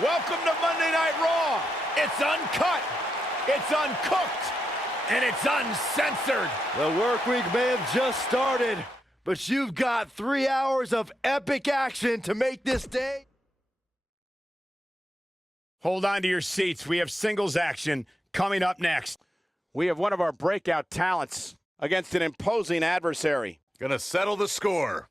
Welcome to Monday Night Raw. It's uncut, it's uncooked, and it's uncensored. The work week may have just started, but you've got 3 hours of epic action to make this day. Hold on to your seats. We have singles action coming up next. We have one of our breakout talents against an imposing adversary. Gonna settle the score.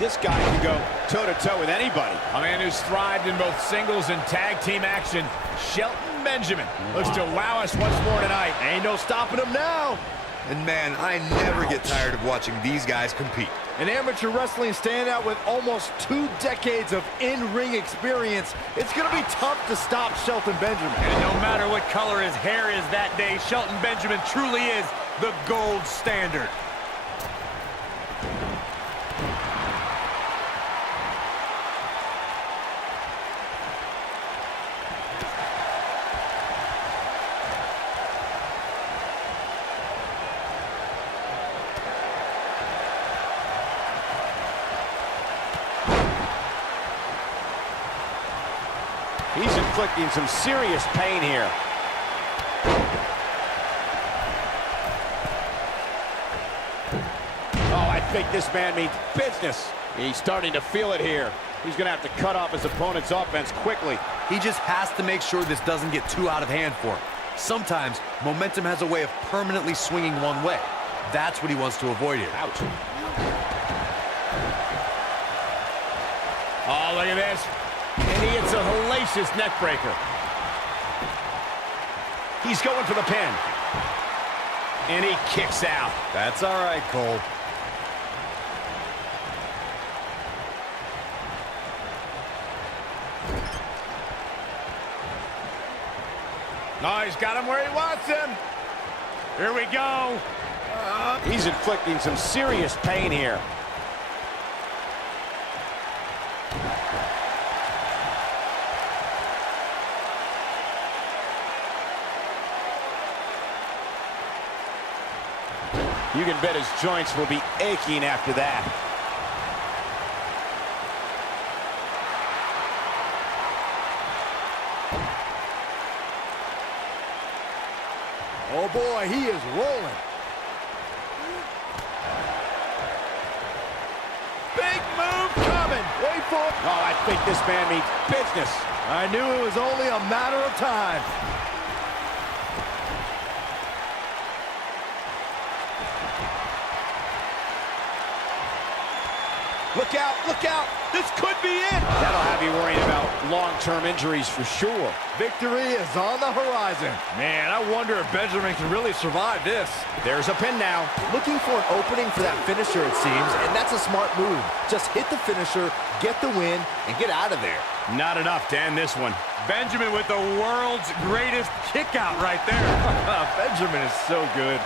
This guy can go toe-to-toe with anybody. A man who's thrived in both singles and tag team action, Shelton Benjamin, looks to wow us once more tonight. Ain't no stopping him now. And man, I never get tired of watching these guys compete. An amateur wrestling standout with almost 2 decades of in-ring experience. It's going to be tough to stop Shelton Benjamin. And no matter what color his hair is that day, Shelton Benjamin truly is the gold standard. He's inflicting some serious pain here. Oh, I think this man means business. He's starting to feel it here. He's going to have to cut off his opponent's offense quickly. He just has to make sure this doesn't get too out of hand for him. Sometimes, momentum has a way of permanently swinging one way. That's what he wants to avoid here. Ouch. Oh, look at this. And he hits a hellacious neck breaker. He's going for the pin. And he kicks out. That's all right, Cole. Oh, he's got him where he wants him. Here we go. He's inflicting some serious pain here. You can bet his joints will be aching after that. Oh boy, he is rolling. Big move coming. Wait for it. Oh, I think this man means business. I knew it was only a matter of time. Look out, look out. This could be it. That'll have you worrying about long-term injuries for sure. Victory is on the horizon. Man, I wonder if Benjamin can really survive this. There's a pin now. Looking for an opening for that finisher, it seems, and that's a smart move. Just hit the finisher, get the win, and get out of there. Not enough to end this one. Benjamin with the world's greatest kick out right there. Benjamin is so good.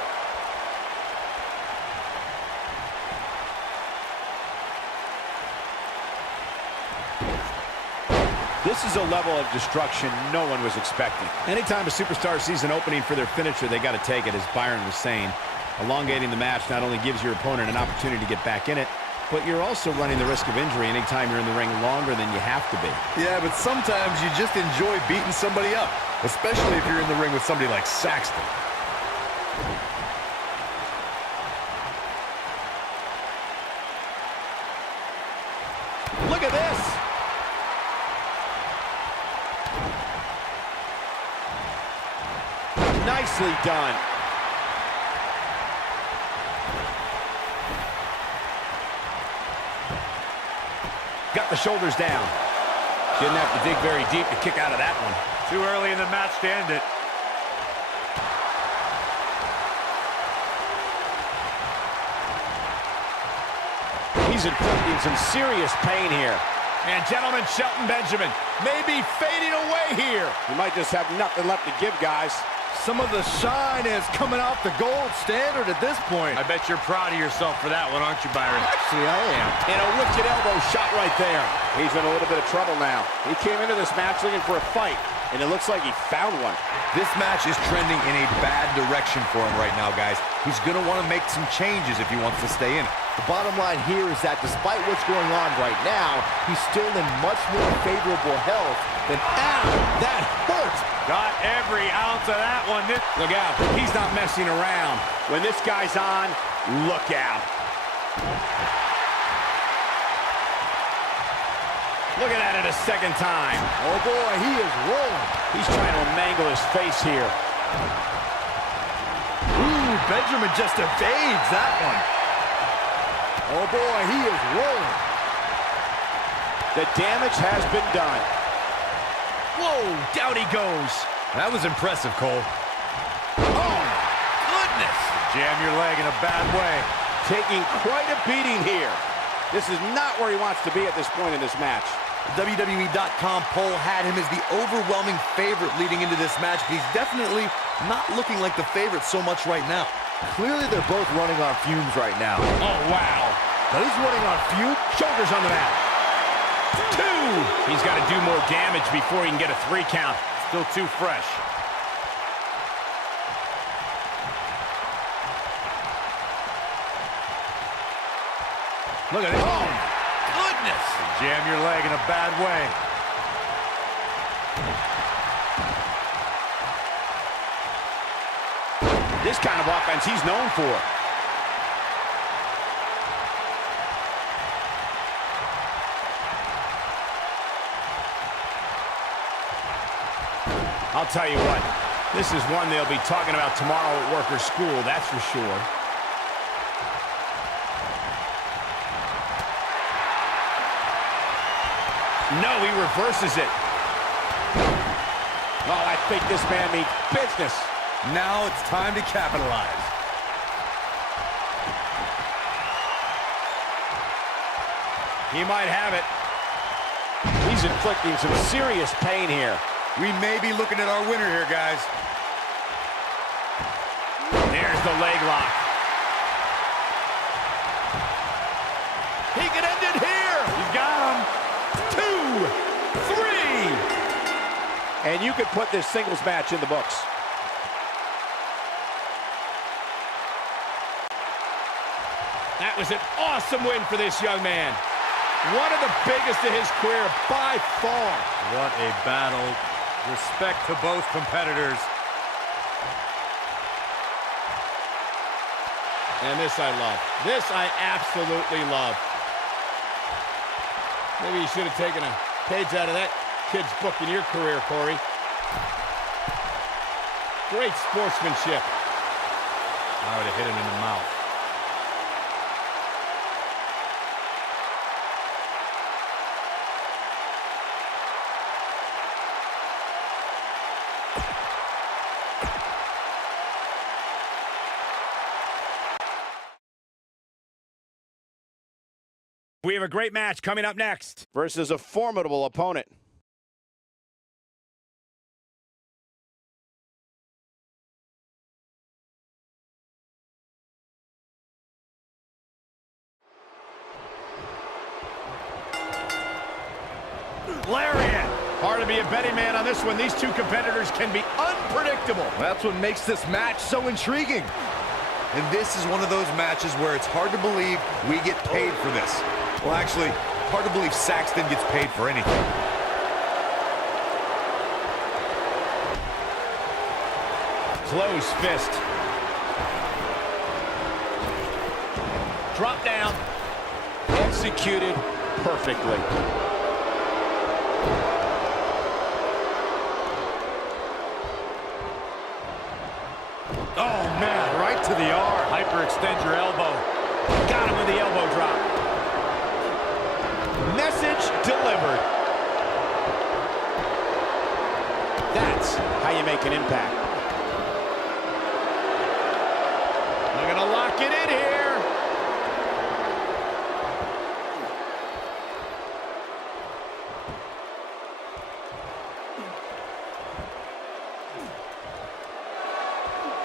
This is a level of destruction no one was expecting. Anytime a superstar sees an opening for their finisher, they got to take it, as Byron was saying. Elongating the match not only gives your opponent an opportunity to get back in it, but you're also running the risk of injury anytime you're in the ring longer than you have to be. Yeah, but sometimes you just enjoy beating somebody up, especially if you're in the ring with somebody like Saxton. Look at this. Nicely done. Got the shoulders down. Didn't have to dig very deep to kick out of that one. Too early in the match to end it. He's inflicting some serious pain here. And gentlemen, Shelton Benjamin may be fading away here. He might just have nothing left to give, guys. Some of the shine is coming off the gold standard at this point. I bet you're proud of yourself for that one, aren't you, Byron? Actually, I am. And a wicked elbow shot right there. He's in a little bit of trouble now. He came into this match looking for a fight, and it looks like he found one. This match is trending in a bad direction for him right now, guys. He's going to want to make some changes if he wants to stay in it. The bottom line here is that despite what's going on right now, he's still in much more favorable health than... Ow! That hurt! Got every ounce of that one. Look out. He's not messing around. When this guy's on, look out. Look at that a second time. Oh, boy, he is rolling. He's trying to mangle his face here. Ooh, Benjamin just evades that one. Oh, boy, he is rolling. The damage has been done. Whoa, down he goes. That was impressive, Cole. Oh, goodness. Jam your leg in a bad way. Taking quite a beating here. This is not where he wants to be at this point in this match. WWE.com poll had him as the overwhelming favorite leading into this match, but he's definitely not looking like the favorite so much right now. Clearly, they're both running on fumes right now. Oh, wow. Now, he's running on fumes. Shoulders on the mat. 2. He's got to do more damage before he can get a 3 count. Still too fresh. Look at it. Oh, goodness. Jam your leg in a bad way. This kind of offense he's known for. I'll tell you what, this is one they'll be talking about tomorrow at work or school, that's for sure. No, he reverses it. Oh, I think this man means business. Now it's time to capitalize. He might have it. He's inflicting some serious pain here. We may be looking at our winner here, guys. There's the leg lock. He can end it here. He's got him. 2, 3. And you could put this singles match in the books. That was an awesome win for this young man. One of the biggest of his career by far. What a battle. Respect to both competitors. And this I love. This I absolutely love. Maybe you should have taken a page out of that kid's book in your career, Corey. Great sportsmanship. I would have hit him in the mouth. We have a great match coming up next. Versus a formidable opponent. Lariat. Hard to be a betting man on this one. These two competitors can be unpredictable. That's what makes this match so intriguing. And this is one of those matches where it's hard to believe we get paid for this. Well, actually, hard to believe Saxton gets paid for anything. Close fist. Drop down. Executed perfectly. Oh, man, right to the arm. Hyperextend your elbow. Got him with the elbow drop. Message delivered. That's how you make an impact. They're going to lock it in here.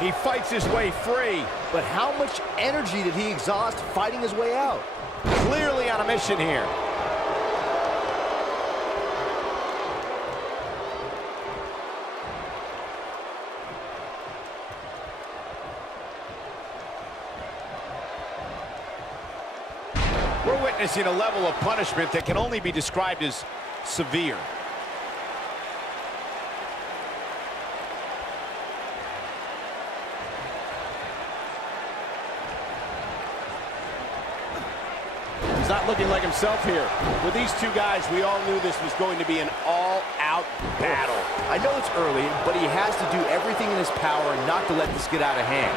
He fights his way free. But how much energy did he exhaust fighting his way out? Clearly on a mission here. We're witnessing a level of punishment that can only be described as severe. He's not looking like himself here. With these two guys, we all knew this was going to be an all-out battle. I know it's early, but he has to do everything in his power not to let this get out of hand.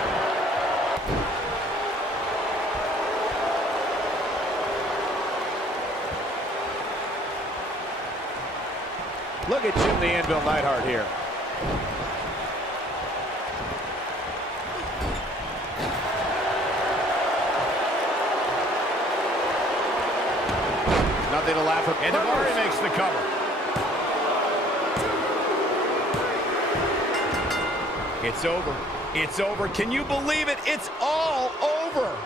Look at Jim the Anvil Neidhart here. Nothing to laugh at. And Murray makes the cover. It's over. It's over. Can you believe it? It's all over.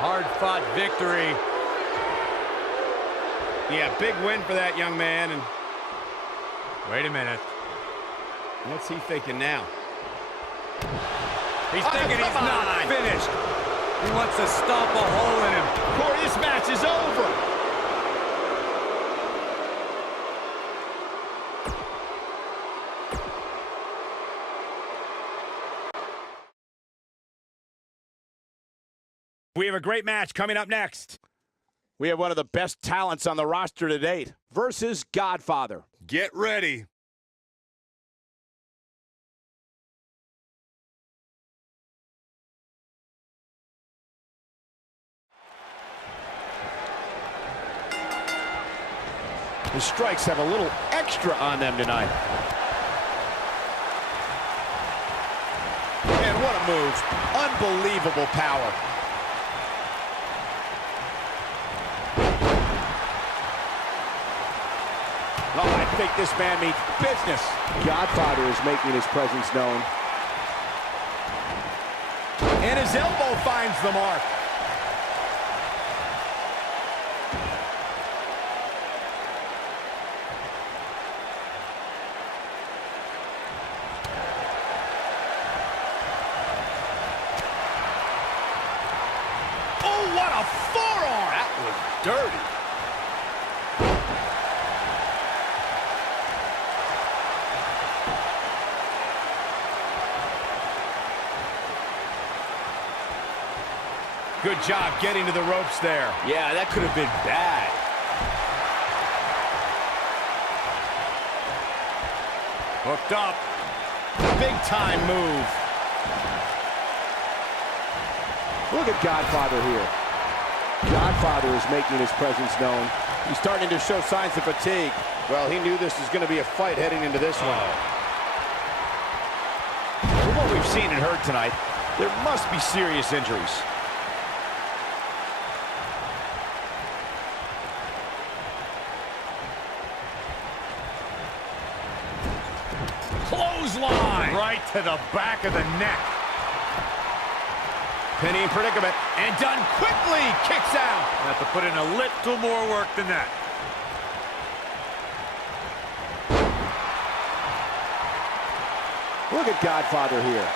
Hard-fought victory. Yeah, big win for that young man. And Wait a minute. what's he thinking now? He's thinking he's not finished. He wants to stomp a hole in him. Corey, this match is over. We have a great match coming up next. We have one of the best talents on the roster to date versus Godfather. Get ready. The strikes have a little extra on them tonight. And what a move. Unbelievable power. Oh, I think this man means business. Godfather is making his presence known. And his elbow finds the mark. Oh, what a forearm! That was dirty. Good job getting to the ropes there. Yeah, that could have been bad. Hooked up. Big time move. Look at Godfather here. Godfather is making his presence known. He's starting to show signs of fatigue. Well, he knew this was going to be a fight heading into this one. From what we've seen and heard tonight, there must be serious injuries. Clothesline! Right to the back of the neck. Penny in predicament, and done quickly, kicks out. Have to put in a little more work than that. Look at Godfather here.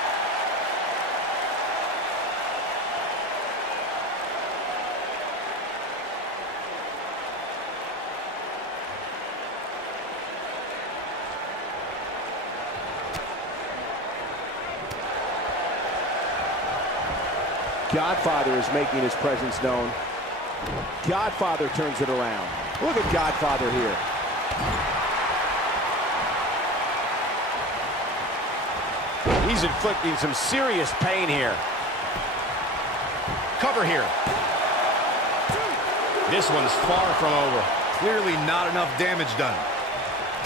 Godfather is making his presence known. Godfather turns it around. Look at Godfather here. He's inflicting some serious pain here. Cover here. This one's far from over. Clearly not enough damage done.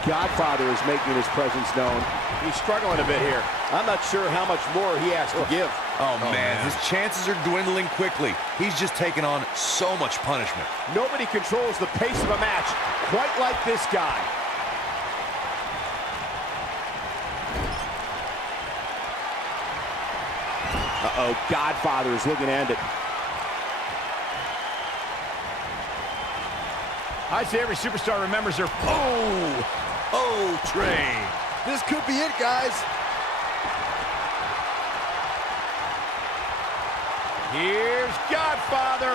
Godfather is making his presence known. He's struggling a bit here. I'm not sure how much more he has to give. Oh, man, his chances are dwindling quickly. He's just taken on so much punishment. Nobody controls the pace of a match quite like this guy. Uh-oh, Godfather is looking to end it. I'd say every superstar remembers their... Oh, train. This could be it, guys. Here's Godfather.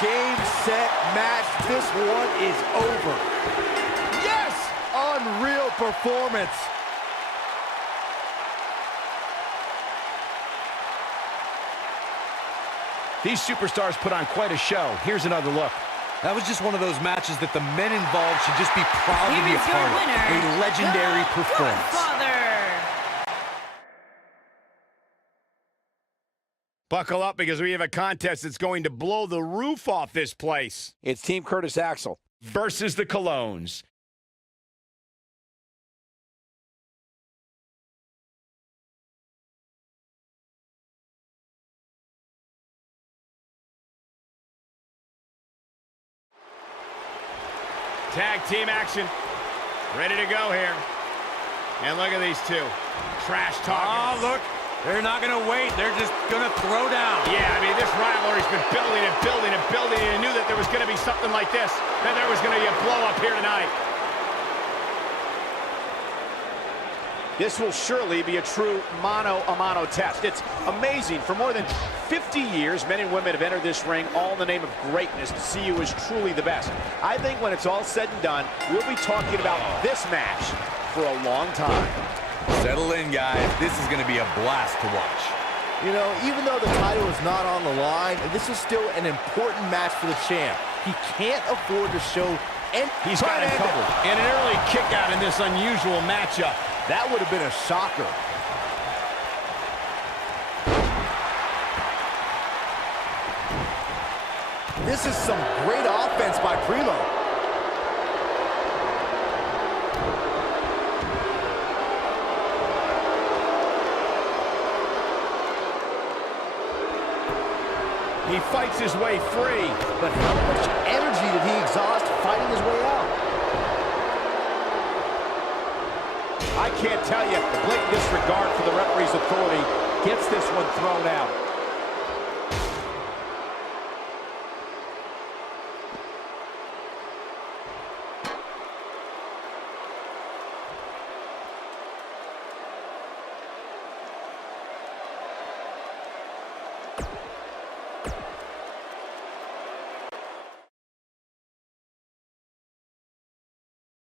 Game, set, match. This one is over. Yes! Unreal performance. These superstars put on quite a show. Here's another look. That was just one of those matches that the men involved should just be proud to be a part of. A legendary performance. Buckle up because we have a contest that's going to blow the roof off this place. It's Team Curtis Axel Versus the Colognes. Tag team action. Ready to go here. And look at these two. Trash talking. Oh, look. They're not going to wait. They're just going to throw down. Yeah, I mean, this rivalry's been building and building and building, and you knew that there was going to be something like this, that there was going to be a blow-up here tonight. This will surely be a true mano-a-mano test. It's amazing. For more than 50 years, men and women have entered this ring all in the name of greatness to see who is truly the best. I think when it's all said and done, we'll be talking about this match for a long time. Settle in, guys. This is going to be a blast to watch. You know, even though the title is not on the line, this is still an important match for the champ. He can't afford to show any... He's got it covered. And an early kick out in this unusual matchup. That would have been a shocker. This is some great offense by Primo. He fights his way free. But how much energy did he exhaust fighting his way out? I can't tell you, the blatant disregard for the referee's authority gets this one thrown out.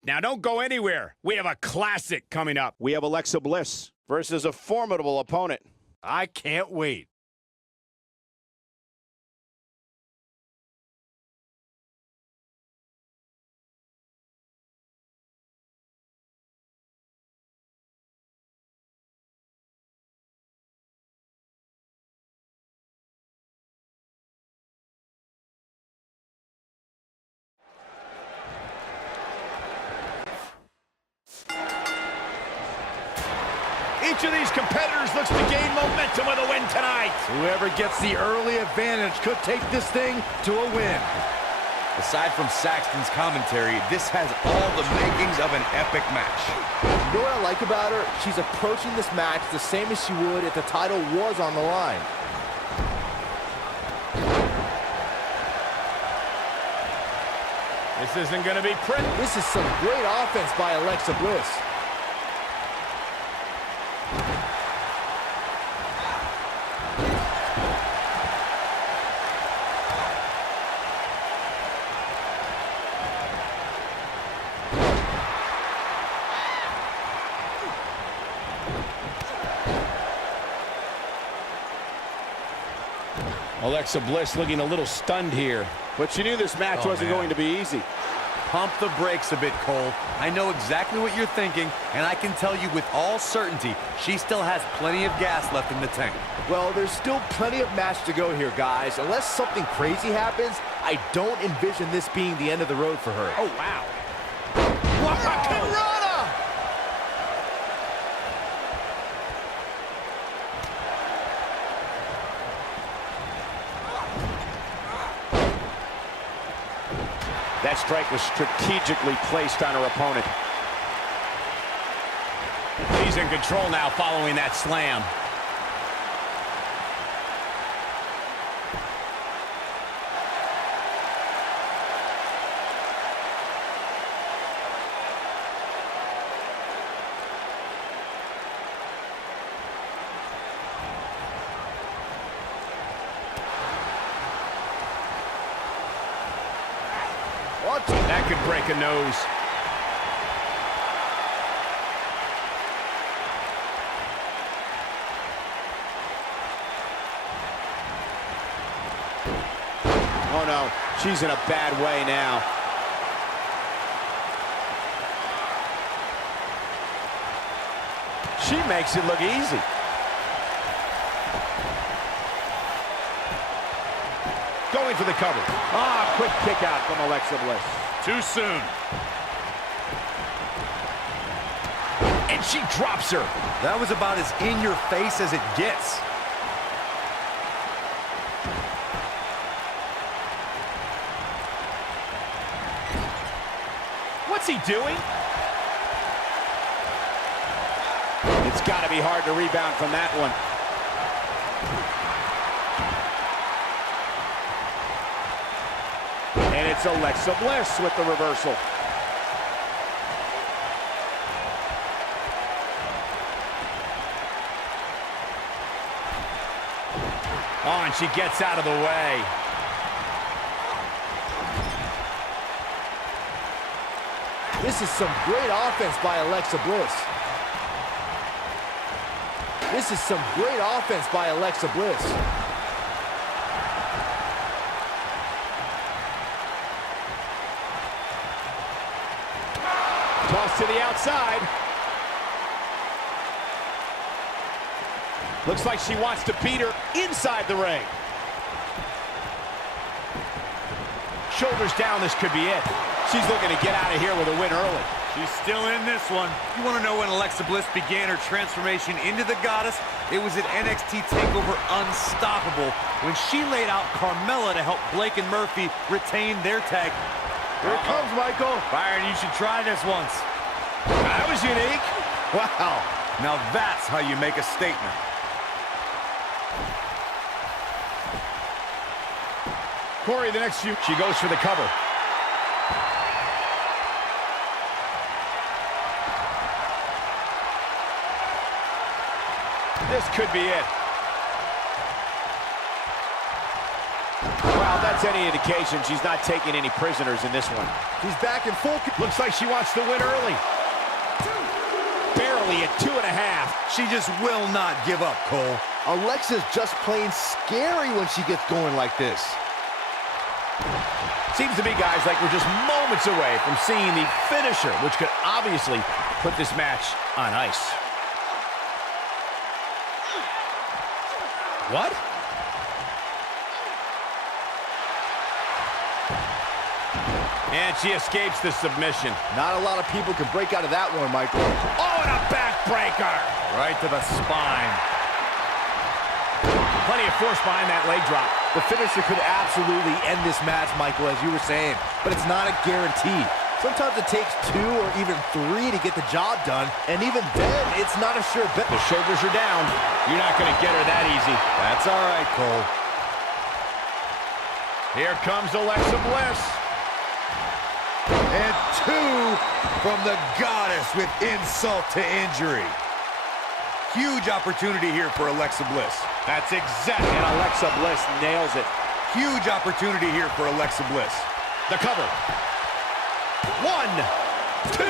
Now, don't go anywhere. We have a classic coming up. We have Alexa Bliss versus a formidable opponent. I can't wait. Each of these competitors looks to gain momentum with a win tonight. Whoever gets the early advantage could take this thing to a win. Aside from Saxton's commentary, this has all the makings of an epic match. You know what I like about her? She's approaching this match the same as she would if the title was on the line. This isn't going to be pretty. This is some great offense by Alexa Bliss. Alexa Bliss looking a little stunned here. But she knew this match wasn't going to be easy. Pump the brakes a bit, Cole. I know exactly what you're thinking, and I can tell you with all certainty, she still has plenty of gas left in the tank. Well, there's still plenty of match to go here, guys. Unless something crazy happens, I don't envision this being the end of the road for her. Oh, wow. Hurricanrana! That strike was strategically placed on her opponent. He's in control now following that slam. What? That could break a nose. Oh no, she's in a bad way now. She makes it look easy. Going for the cover. Ah, quick kick out from Alexa Bliss. Too soon. And she drops her. That was about as in your face as it gets. What's he doing? It's got to be hard to rebound from that one. And it's Alexa Bliss with the reversal. Oh, and she gets out of the way. This is some great offense by Alexa Bliss. This is some great offense by Alexa Bliss. Toss to the outside. Looks like she wants to beat her inside the ring. Shoulders down, this could be it. She's looking to get out of here with a win early. She's still in this one. You want to know when Alexa Bliss began her transformation into the goddess? It was at NXT TakeOver Unstoppable when she laid out Carmella to help Blake and Murphy retain their tag. Here it comes, Michael. Byron, you should try this once. That was unique. Wow. Now that's how you make a statement. Corey, the next few, she goes for the cover. This could be it. Well, that's any indication she's not taking any prisoners in this one. He's back in full. Looks like she wants to win early. Barely at 2.5. She just will not give up, Cole. Alexa's just plain scary when she gets going like this. Seems to me, guys, like we're just moments away from seeing the finisher, which could obviously put this match on ice. What? And she escapes the submission. Not a lot of people can break out of that one, Michael. Oh, and a backbreaker. Right to the spine. Plenty of force behind that leg drop. The finisher could absolutely end this match, Michael, as you were saying, but it's not a guarantee. Sometimes it takes 2 or even 3 to get the job done, and even then, it's not a sure bet. The shoulders are down. You're not going to get her that easy. That's all right, Cole. Here comes Alexa Bliss. And 2 from the goddess with insult to injury. Huge opportunity here for Alexa Bliss. That's exactly. And Alexa Bliss nails it. Huge opportunity here for Alexa Bliss. The cover. 1, 2,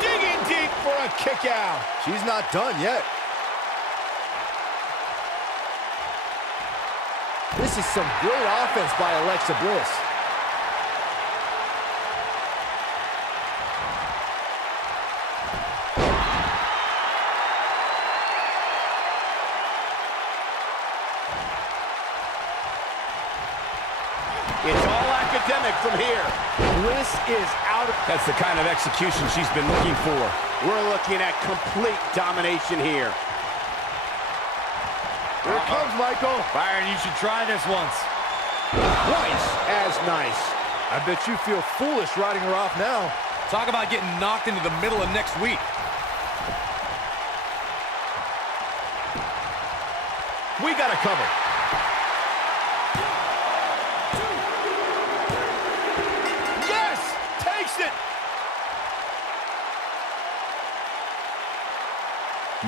digging deep for a kick out. She's not done yet. This is some great offense by Alexa Bliss. It's all academic from here. Bliss is out. That's the kind of execution she's been looking for. We're looking at complete domination here. Here it comes, Michael. Byron, you should try this once. Twice as nice. I bet you feel foolish riding her off now. Talk about getting knocked into the middle of next week. We got to cover. Yes! Takes it!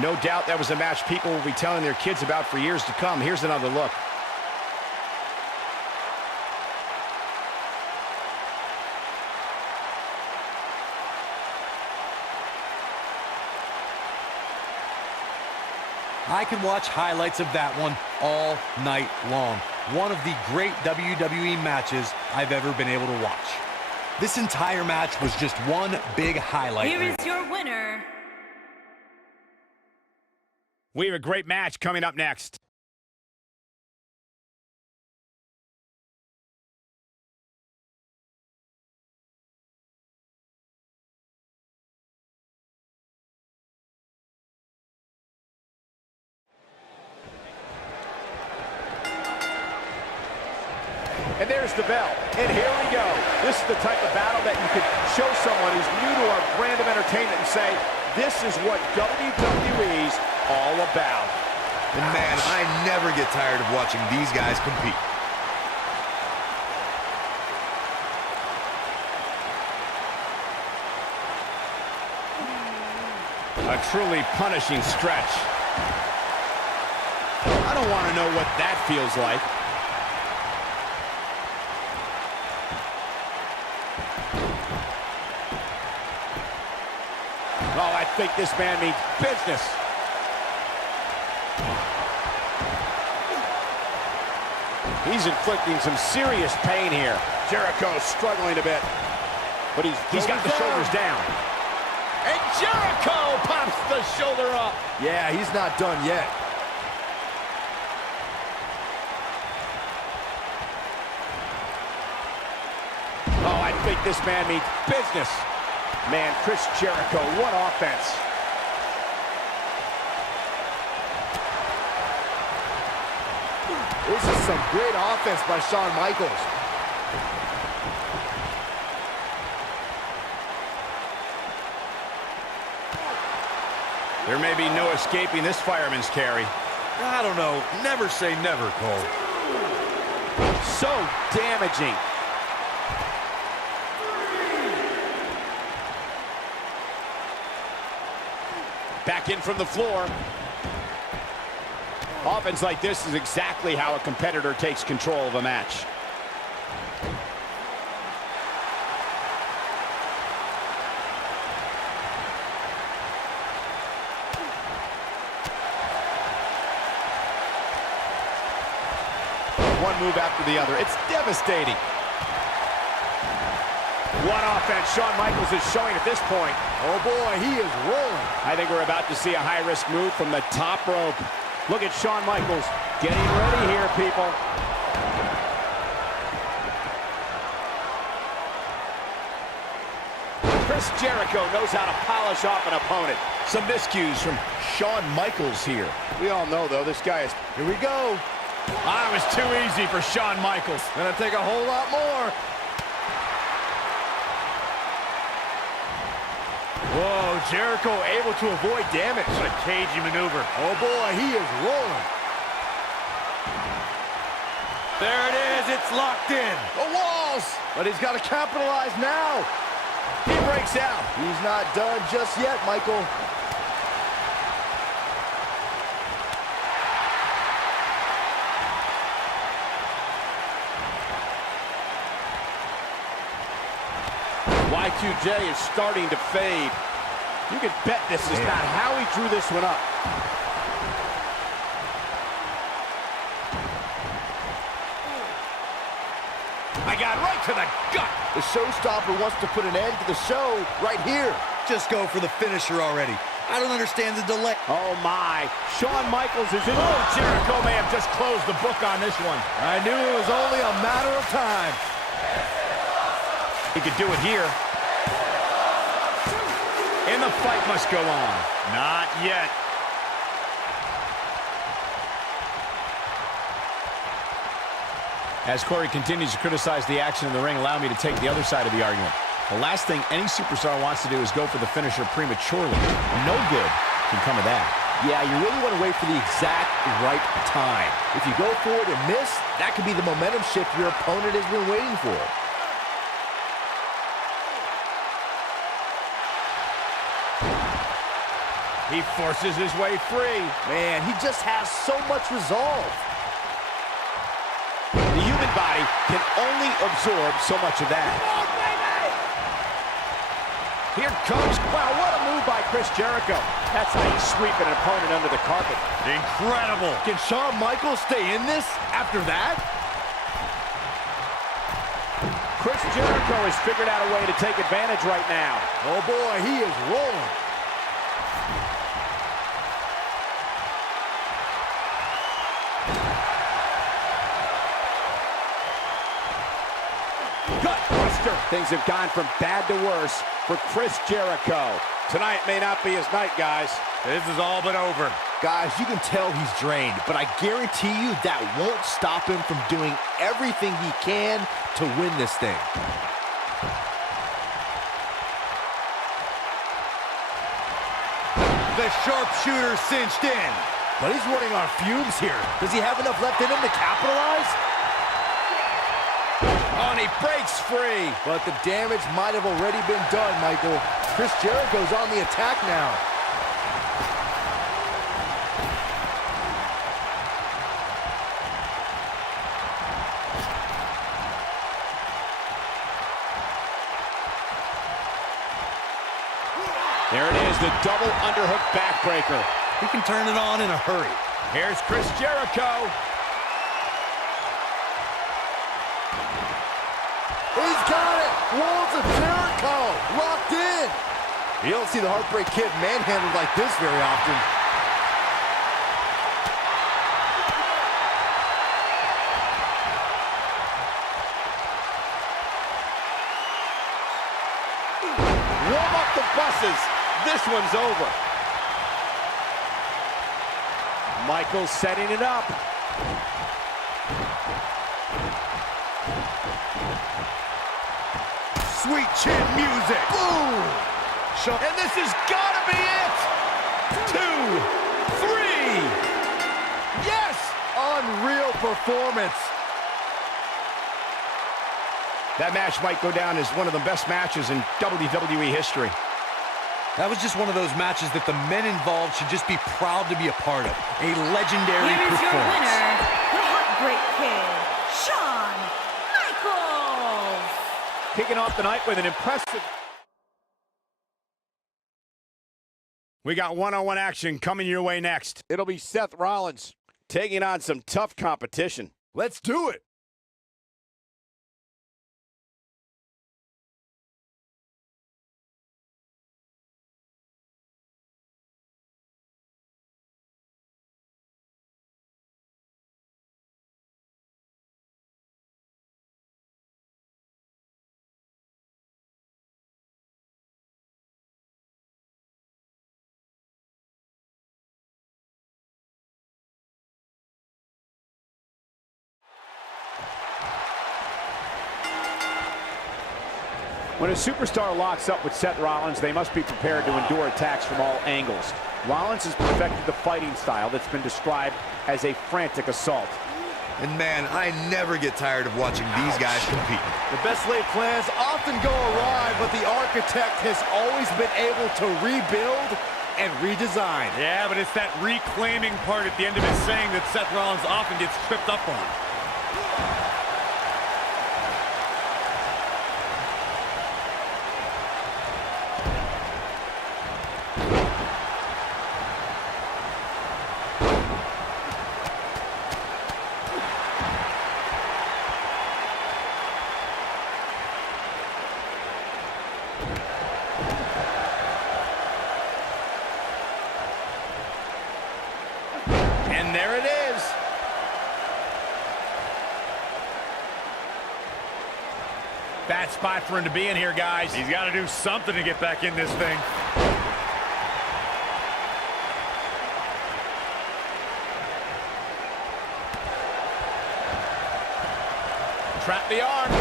No doubt that was a match people will be telling their kids about for years to come. Here's another look. I can watch highlights of that one all night long. One of the great WWE matches I've ever been able to watch. This entire match was just one big highlight. Here is your winner. We have a great match coming up next. And there's the bell. And here we go. This is the type of battle that you could show someone who's new to our brand of entertainment and say, this is what WWE's all about. And man, I never get tired of watching these guys compete. A truly punishing stretch. I don't want to know what that feels like. Oh, I think this man means business. He's inflicting some serious pain here. Jericho struggling a bit. But he's got the shoulders down. And Jericho pops the shoulder up. Yeah, he's not done yet. Oh, I think this man means business. Man, Chris Jericho, what offense. This is some great offense by Shawn Michaels. There may be no escaping this fireman's carry. I don't know. Never say never, Cole. So damaging. Back in from the floor. Offense like this is exactly how a competitor takes control of a match. One move after the other. It's devastating. What offense Shawn Michaels is showing at this point. Oh boy, he is rolling. I think we're about to see a high-risk move from the top rope. Look at Shawn Michaels getting ready here, people. Chris Jericho knows how to polish off an opponent. Some miscues from Shawn Michaels here. We all know, though, this guy is... Here we go. Ah, it was too easy for Shawn Michaels. Gonna take a whole lot more. Whoa, Jericho able to avoid damage. What a cagey maneuver. Oh boy, he is rolling. There it is. It's locked in. The walls. But he's got to capitalize now. He breaks out. He's not done just yet, Michael. Y2J is starting to fade. You can bet this is not how he drew this one up. I got right to the gut. The showstopper wants to put an end to the show right here. Just go for the finisher already. I don't understand the delay. Oh, my. Shawn Michaels is in. Oh, Jericho may have just closed the book on this one. I knew it was only a matter of time. He could do it here. And the fight must go on. Not yet. As Corey continues to criticize the action in the ring, allow me to take the other side of the argument. The last thing any superstar wants to do is go for the finisher prematurely. No good can come of that. Yeah, you really want to wait for the exact right time. If you go for it and miss, that could be the momentum shift your opponent has been waiting for. He forces his way free. Man, he just has so much resolve. The human body can only absorb so much of that. Here comes, wow, what a move by Chris Jericho. That's how you sweep an opponent under the carpet. Incredible. Can Shawn Michaels stay in this after that? Chris Jericho has figured out a way to take advantage right now. Oh boy, he is rolling. Gutbuster. Things have gone from bad to worse for Chris Jericho. Tonight may not be his night, guys. This is all but over. Guys, you can tell he's drained, but I guarantee you that won't stop him from doing everything he can to win this thing. The sharpshooter cinched in. But he's running on fumes here. Does he have enough left in him to capitalize? Oh, and he breaks free. But the damage might have already been done, Michael. Chris Jericho's on the attack now. There it is, the double underhook backbreaker. He can turn it on in a hurry. Here's Chris Jericho. He's got it! Walls of Jericho! Locked in! You don't see the Heartbreak Kid manhandled like this very often. Warm up the buses. This one's over. Michaels setting it up. Sweet chin music. Boom! And this has got to be it. 2, 3. Yes! Unreal performance. That match might go down as one of the best matches in WWE history. That was just one of those matches that the men involved should just be proud to be a part of. A legendary Here is your performance. winner, the Heartbreak Kid, Shawn Michaels. Kicking off the night with an impressive... We got one-on-one action coming your way next. It'll be Seth Rollins taking on some tough competition. Let's do it. When a superstar locks up with Seth Rollins, they must be prepared to endure attacks from all angles. Rollins has perfected the fighting style that's been described as a frantic assault. And man, I never get tired of watching these guys compete. The best laid plans often go awry, but the architect has always been able to rebuild and redesign. Yeah, but it's that reclaiming part at the end of his saying that Seth Rollins often gets tripped up on. And there it is. Bad spot for him to be in here, guys. He's got to do something to get back in this thing. Trap the arm.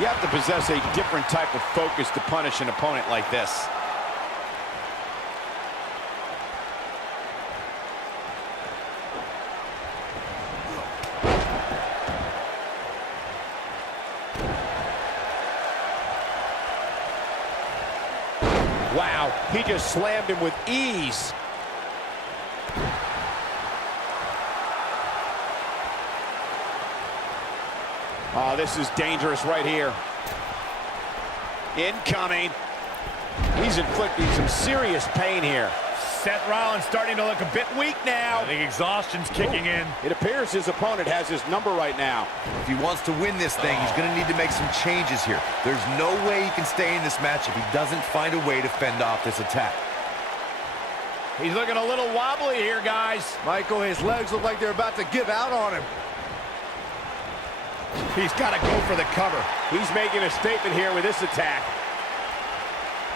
You have to possess a different type of focus to punish an opponent like this. Wow, he just slammed him with ease. Oh, this is dangerous right here. Incoming. He's inflicting some serious pain here. Seth Rollins starting to look a bit weak now. I think exhaustion's kicking in. It appears his opponent has his number right now. If he wants to win this thing, he's going to need to make some changes here. There's no way he can stay in this match if he doesn't find a way to fend off this attack. He's looking a little wobbly here, guys. Michael, his legs look like they're about to give out on him. He's got to go for the cover. He's making a statement here with this attack.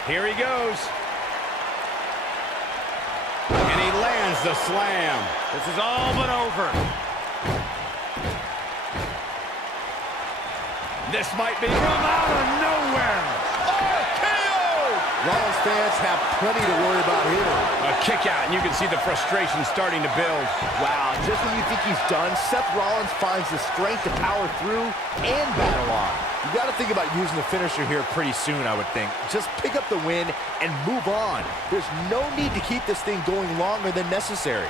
Here he goes. And he lands the slam. This is all but over. This might be from out of nowhere. Rollins fans have plenty to worry about here. A kick out, and you can see the frustration starting to build. Wow, just when you think he's done, Seth Rollins finds the strength to power through and battle on. You got to think about using the finisher here pretty soon, I would think. Just pick up the win and move on. There's no need to keep this thing going longer than necessary.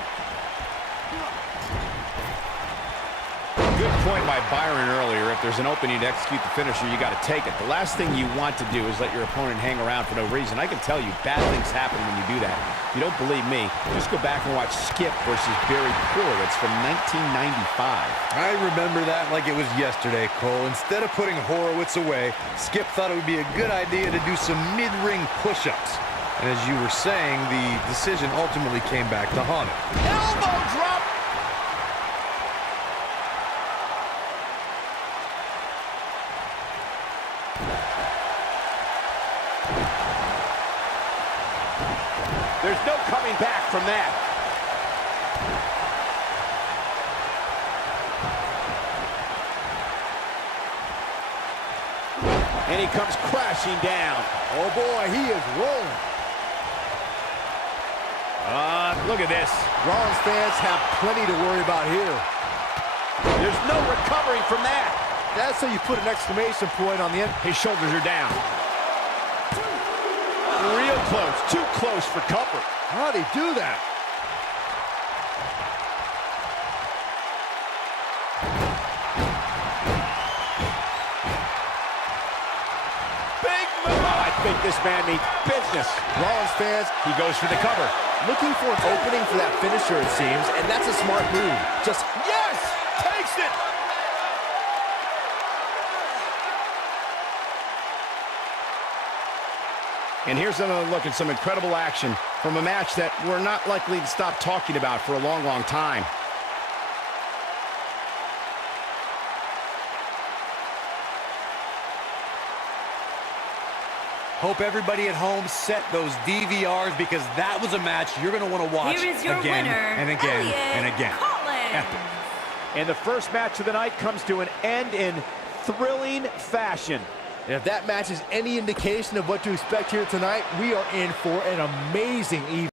Good point by Byron earlier. If there's an opening to execute the finisher, you got to take it. The last thing you want to do is let your opponent hang around for no reason. I can tell you, bad things happen when you do that. If you don't believe me, just go back and watch Skip versus Barry Horowitz from 1995. I remember that like it was yesterday, Cole. Instead of putting Horowitz away, Skip thought it would be a good idea to do some mid-ring push-ups. And as you were saying, the decision ultimately came back to haunt him. Elbow drop. There's no coming back from that. And he comes crashing down. Oh boy, he is rolling. Look at this. Rollins fans have plenty to worry about here. There's no recovering from that. That's how you put an exclamation point on the end. His shoulders are down. Real close, too close for comfort. How'd he do that? Big move. Oh, I think this man means business. Rollins fans, He goes for the cover. looking for an opening for that finisher, it seems, and that's a smart move. Just, Yes! Takes it! And here's another look at some incredible action from a match that we're not likely to stop talking about for a long, long time. Hope everybody at home set those DVRs because that was a match you're going to want to watch Here is your again winner, and again Elliot and again. Collins. Epic. And the first match of the night comes to an end in thrilling fashion. and if that match is any indication of what to expect here tonight, we are in for an amazing evening.